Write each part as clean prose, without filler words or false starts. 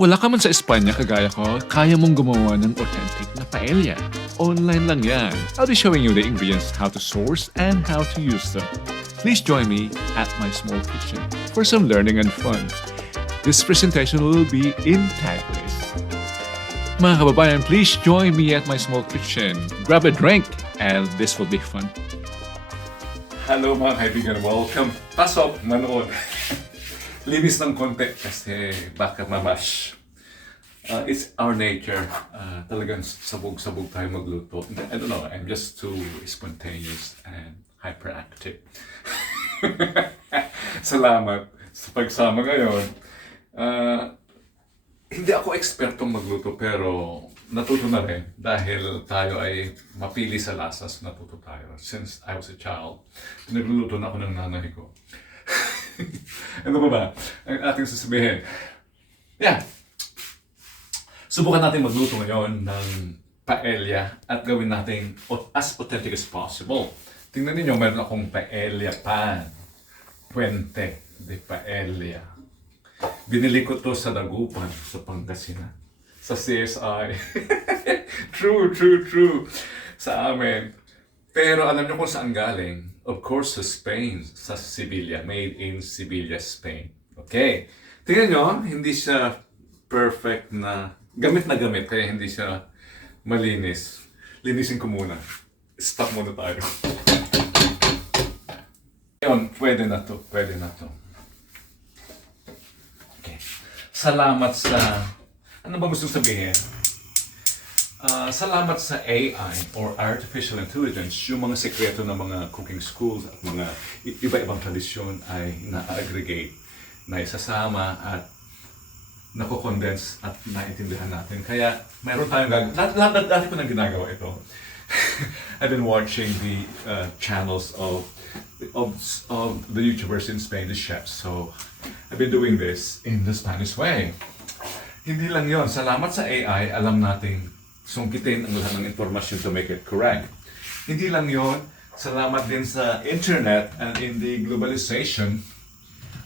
Wala ka man sa Espanya kagaya ko, kaya mong gumawa ng authentic na paella. Online lang yan. I'll be showing you the ingredients, how to source, and how to use them. Please join me at my small kitchen for some learning and fun. This presentation will be in Tagalog. Mga kababayan, please join me at my small kitchen. Grab a drink, and this will be fun. Hello mga kaibigan, welcome. Pasok, manood. Linis ng konti kasi baka mamash. It's our nature. Talagang sabog-sabog tayo magluto. I don't know, I'm just too spontaneous and hyperactive. Salamat sa pagsama ngayon. Hindi ako ekspertong magluto pero natuto na rin dahil tayo ay mapili sa lasas, natuto tayo. Since I was a child, pinagluluto na ako ng nanay ko. Ano ba ang ating sasabihin? Yeah. Subukan natin magluto ngayon ng paella at gawin natin as authentic as possible. Tingnan niyo, meron akong paella pan. Puente de paella. Binili ko to sa Dagupan, sa Pangasinan. Sa CSI. True. Sa amin. Pero alam niyo kung saan galing? Of course, sa Spain, sa Sevilla. Made in Sevilla, Spain. Okay. Tingnan nyo, hindi siya perfect na gamit, kaya hindi siya malinis. Linisin ko muna. Stop muna tayo. Ngayon, pwede na to. Okay. Salamat sa... Ano ba gusto sabihin? Salamat sa AI or Artificial Intelligence, yung mga sekreto ng mga cooking schools at mga iba-ibang tradisyon ay na-aggregate, na isasama at nako-condense at naintindihan natin. Kaya mayroon tayong dati ko nang ginagawa ito. I've been watching the channels of the YouTubers in Spain, the chefs. So I've been doing this in the Spanish way. Hindi lang yon. Salamat sa AI, alam nating sungkitin ang lahat ng informasyon to make it correct. Hindi lang yon, salamat din sa internet and in the globalization,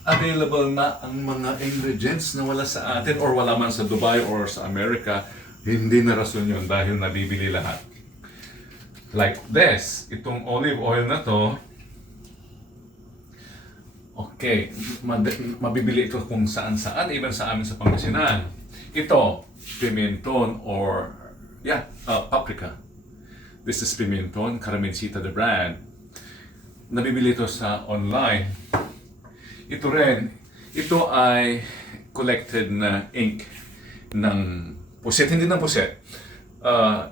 available na ang mga ingredients na wala sa atin or wala man sa Dubai or sa Amerika. Hindi na rason yun dahil nabibili lahat. Like this, itong olive oil na to, okay, mabibili ito kung saan-saan, even sa amin sa Pangasinan. Ito, pimenton or paprika. This is pimenton, Carmencita the brand. Nabibili ito sa online. Ito rin, ito ay collected na ink ng puset, hindi ng puset.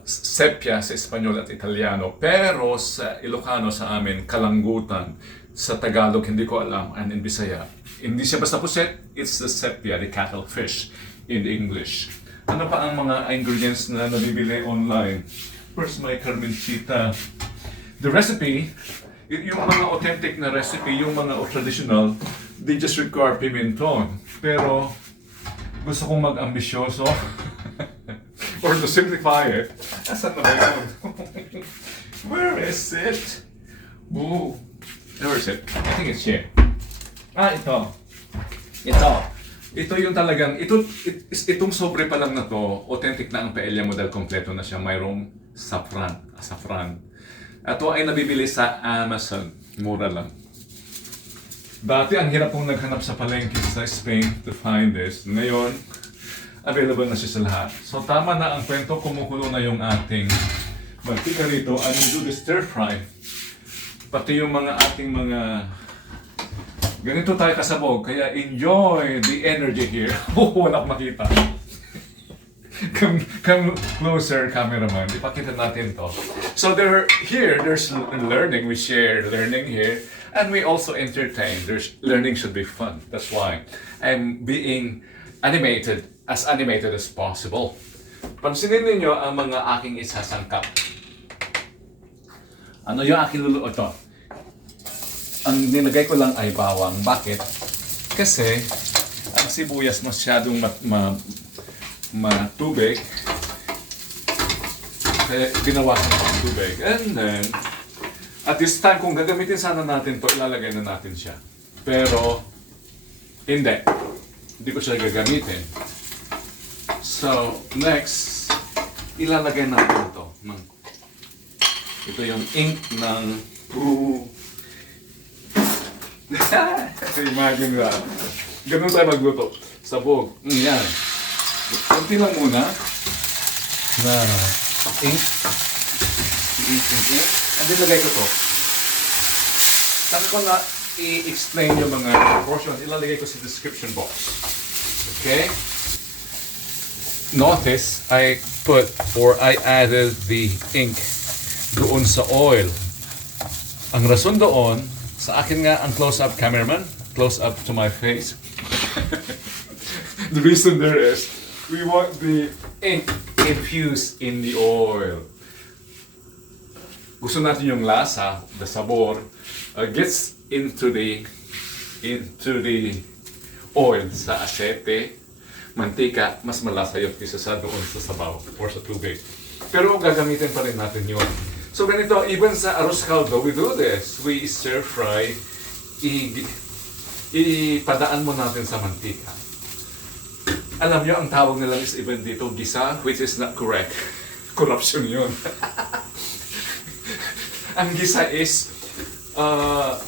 Sepia sa Espanyol at Italiano, pero sa Ilocano sa amin, kalangutan. Sa Tagalog, hindi ko alam, and in Bisaya. Hindi siya basta puset, it's the sepia, the cuttlefish in English. Ano pa ang mga ingredients na nabibili online? First, may Carmencita. The recipe, yung mga authentic na recipe, yung mga traditional, they just require pimenton. Pero, gusto kong mag-ambisyoso. Or to simplify it. Asan na ba yun? Where is it? Ooh. Where is it? I think it's here. Ito. Ito yung talagang, itong sobre pa lang na to, authentic na ang paella mo dahil kompleto na siya. Mayroong saffron. Ito ay nabibili sa Amazon. Mura lang. Dati ang hirap kong naghanap sa palengke sa Spain to find this. Ngayon, available na siya sa lahat. So tama na ang kwento, kumukulo na yung ating mantika rito and we do the stir fry. Pati yung ating mga ganito tayo kasabog, kaya enjoy the energy here. Wala akong makita. Come closer, cameraman. Ipakita natin to. So there's learning. We share learning here. And we also entertain. Learning should be fun. That's why I'm being as animated as possible. Pansinin ninyo ang mga aking isasangkap. Ano yung aking luluto? Ang nilagay ko lang ay bawang. Bakit? Kasi ang sibuyas masyadong matubig. Kaya binawasan ko ang tubig. And then, at this time, kung gagamitin sana natin to, ilalagay na natin siya. Pero, hindi ko siya gagamitin. So, next, ilalagay natin ito. Ito yung ink ng... Imagine that. Ganun tayo magluto. Sabog. Yan. Kunti lang muna na ink. Ink. And then lagay ko to. Saan ko na i-explain yung mga proportions, ilalagay ko sa description box. Okay? Notice, I added the ink doon sa oil. Ang rason doon, sa akin nga ang close-up cameraman, close up to my face. The reason there is, we want the ink infused in the oil. Gusto natin yung lasa, the sabor, gets into the oil sa asete, mantika, mas malasa yun kaysa sa doon sa sabaw or sa tubig. Pero gagamitin pa rin natin yun. So ganito, even sa arroz caldo, we do this. We stir fry, ipadaan mo natin sa mantika. Alam nyo, ang tawag nila is even dito, gisa, which is not correct. Corruption yun. Ang gisa is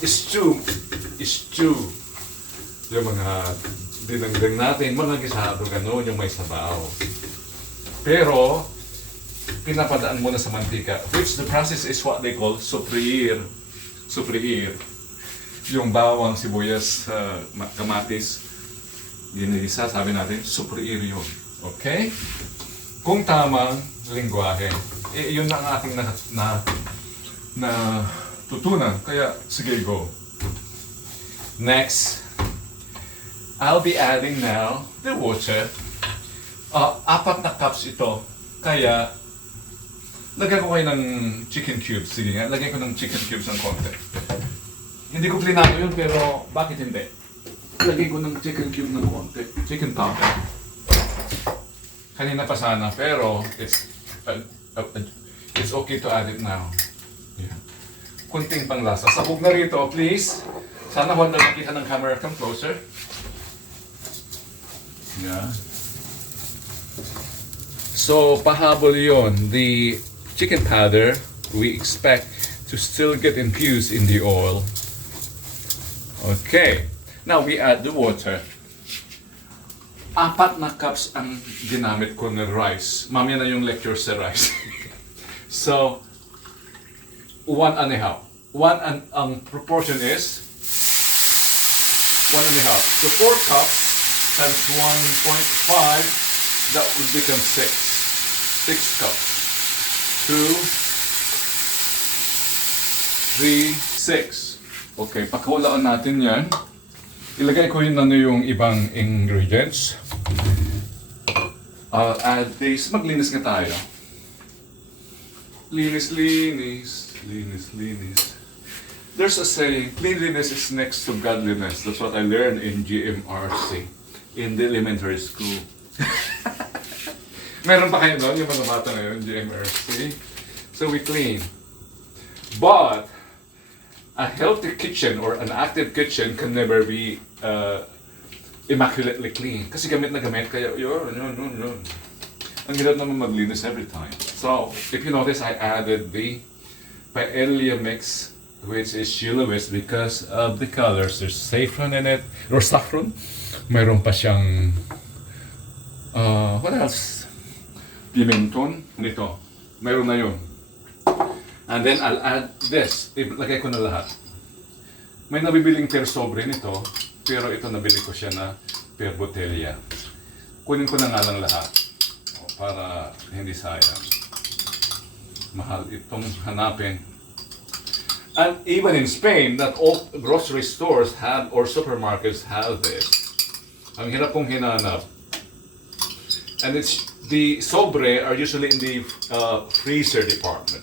stew. Yung mga dinagdag natin, mga gisado, gano'n, yung may sabaw. Pero, pinapadaan mo na sa mantika, which the process is what they call sofreír. Yung bawang, sibuyas, kamatis, ginigisa, sabi natin, sofreír yun. Okay? Kung tamang lingwahe, yun na ang ating na tutunan. Kaya, sige, go. Next, I'll be adding now the water. 4 na cups ito. Kaya, lagyan ko kayo ng chicken cubes. Sige nga, lagyan ko ng chicken cubes ng konti. Hindi ko plinado yun, pero bakit hindi? Lagyan ko ng chicken cube ng konti. Chicken powder. Kanina pa sana, pero it's okay to add it now. Yeah. Kunting panglasa. Sabog na rito, please. Sana huwag na makita ng camera. Come closer. Yeah. So, pahabol yon. The chicken powder, we expect to still get infused in the oil. Okay. Now, we add the water. 4 na cups ang ginamit ko na rice. Mamaya na yung lecture sa rice. So, 1 and a half. Ang proportion is 1 and a half. So 4 cups times 1.5, that would become 6. 6 cups. 2, 3, 6. Okay, pagkawalaan natin yan. Ilagay ko yun yung ibang ingredients. I'll add this. Maglinis nga tayo. Linis. There's a saying, cleanliness is next to godliness. That's what I learned in GMRC, in the elementary school. Meron pa kayo doon, yung mga bata na yun, GMRC? So we clean. But, a healthy kitchen or an active kitchen can never be immaculately clean. Kasi gamit na gamit, kaya yun. Ang hirap naman maglinis every time. So, if you notice, I added the paella mix, which is yellowish because of the colors. There's saffron in it, or saffron. Mayroon pa siyang, what else? Pimenton. Nito. Mayroon na yun. And then I'll add this. Lagay ko na lahat. May nabibiling per sobre nito, pero ito nabili ko siya na per botella. Kunin ko na nga lang lahat para hindi sayang. Mahal itong hanapin. And even in Spain, not all grocery stores have or supermarkets have this. Ang hirap kong hinanap. And it's the sobre are usually in the freezer department.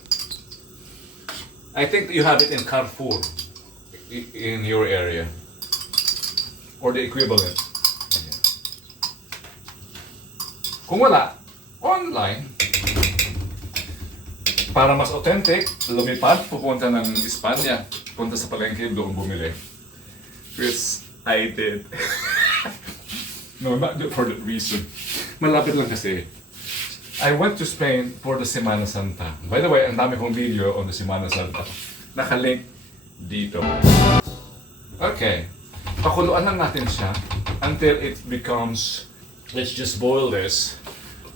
I think you have it in Carrefour in your area or the equivalent. Kung wala, online. Para mas authentic, lumipad, pupunta ng Espanya. Punta sa palengke, doon bumili. Which I did. No, not for that reason. Malapit lang kasi. I went to Spain for the Semana Santa. By the way, ang dami kong video on the Semana Santa. Nakalink dito. Okay. Pakuluan lang natin siya until it becomes, let's just boil this,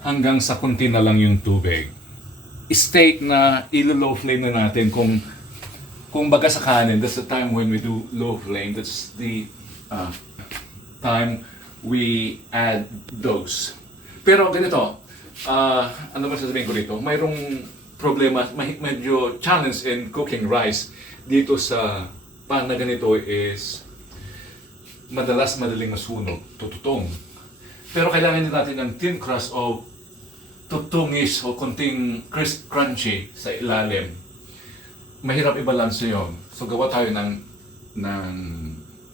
hanggang sa kunti na lang yung tubig. State na ilo-low flame na natin kung baga sa kanin, that's the time when we do low flame. That's the time we add those. Pero ganito, ano ba sasabihin ko dito? Mayroong problema, medyo challenge in cooking rice dito sa pan na ganito is madaling masunog, tututong. Pero kailangan din natin ng thin crust o tutungis o konting crunchy sa ilalim. Mahirap i-balance yun. So gawa tayo ng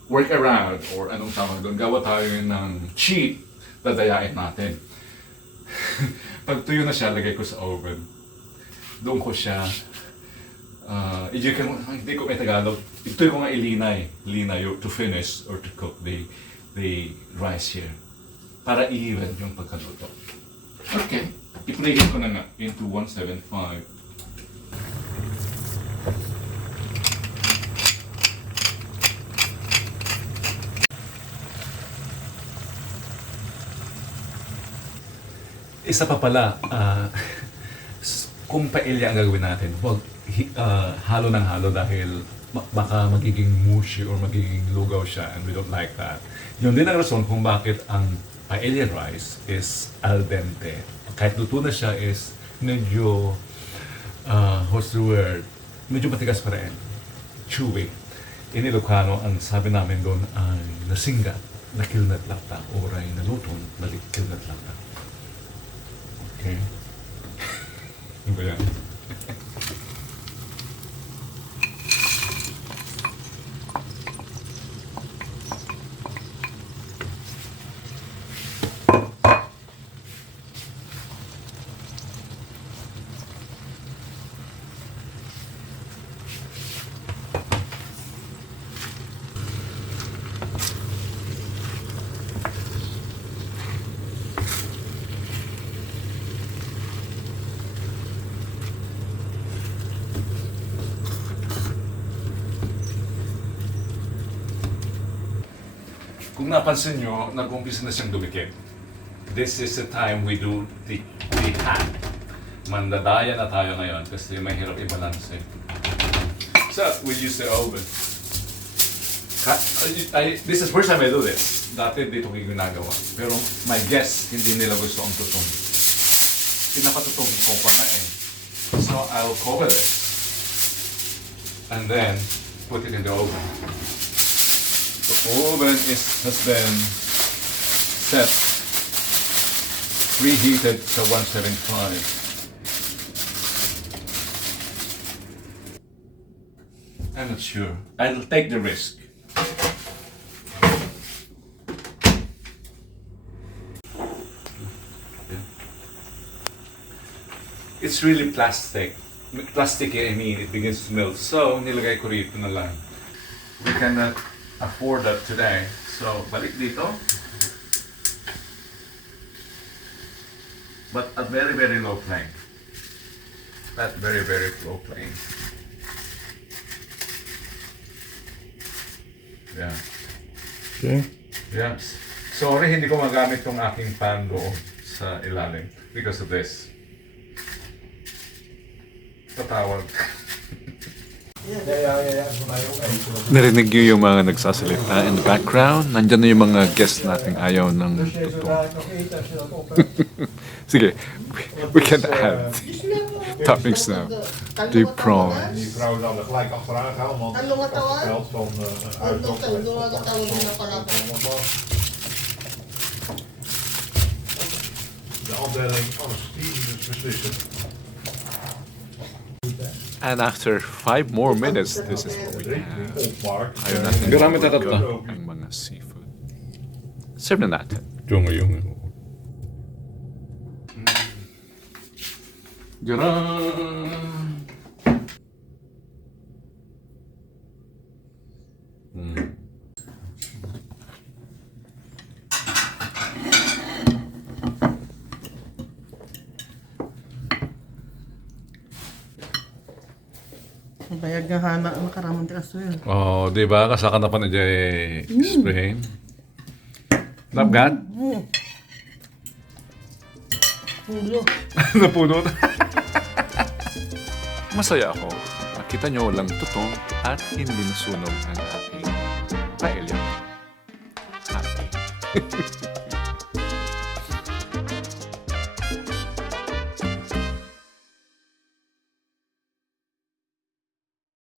workaround or anong tawag doon. Gawa tayo ng cheat na dayain natin. Pag tuyo na siya, lagay ko sa oven. Doon ko siya, hindi ko may Tagalog, ito ko nga ilinay to finish or to cook the rice here. Para i-even yung pagkaluto. Okay, i-play ko na nga into 175. Isa pa pala, kung paella ang gagawin natin, huwag halo ng halo dahil baka magiging mushy or magiging lugaw siya and we don't like that. Yun din ang rason kung bakit ang paella rice is al dente. Kahit luto na siya is medyo, what's the word? Medyo matigas pa rin. Chewy. In Ilocano, ang sabi namin doon ay nasinggat, nakilnat lakta, oray na lutong, nakilnat lakta. Okay. Ano ba yan? Kung napansin nyo, nag-umpisa na siyang dumikit. This is the time we do the hack. Mandadaya na tayo ngayon kasi mahirap i-balance eh. So, we use the oven. This is first time I do this. Dati dito ko ginagawa. Pero my guests, hindi nila gusto ang tutong. Pinapatutong ko pa nga eh. So, I'll cover it. And then, put it in the oven. The oven has been set, preheated to 175. I'm not sure. I'll take the risk. It's really plastic. Plasticky, I mean, it begins to melt. So, nilagay ko rito na lang. We cannot afford that today. So, balik dito. But at very, very low flame. At very, very low flame. Yeah. Okay. Yeah. Sorry, hindi ko magamit yung aking pan doon sa ilalim because of this. Tatawag. Narinig niyo yung mga nagsasalita in the background. Nandyan na yung mga guests nating ayaw ng tutong. Sige, we can add toppings now. The prawns. Die vrouw dan er gelijk achteraan gaan, want als het geld van uitdokteren. De afdeling anesthesie is beslissen. And after 5 more minutes, this is what we have. Ayaw natin Marami tatatlo. ang mga seafood. Serve na natin. Yung. Garam! Bayag nga hana, makaramang tiraso yun. Oh, di ba? Kasaka na pa na dyan Spain. Napgat? Pulo. Napunot. Masaya ako. Makita nyo lang tutong at hindi nasunog ang aking paella. Happy.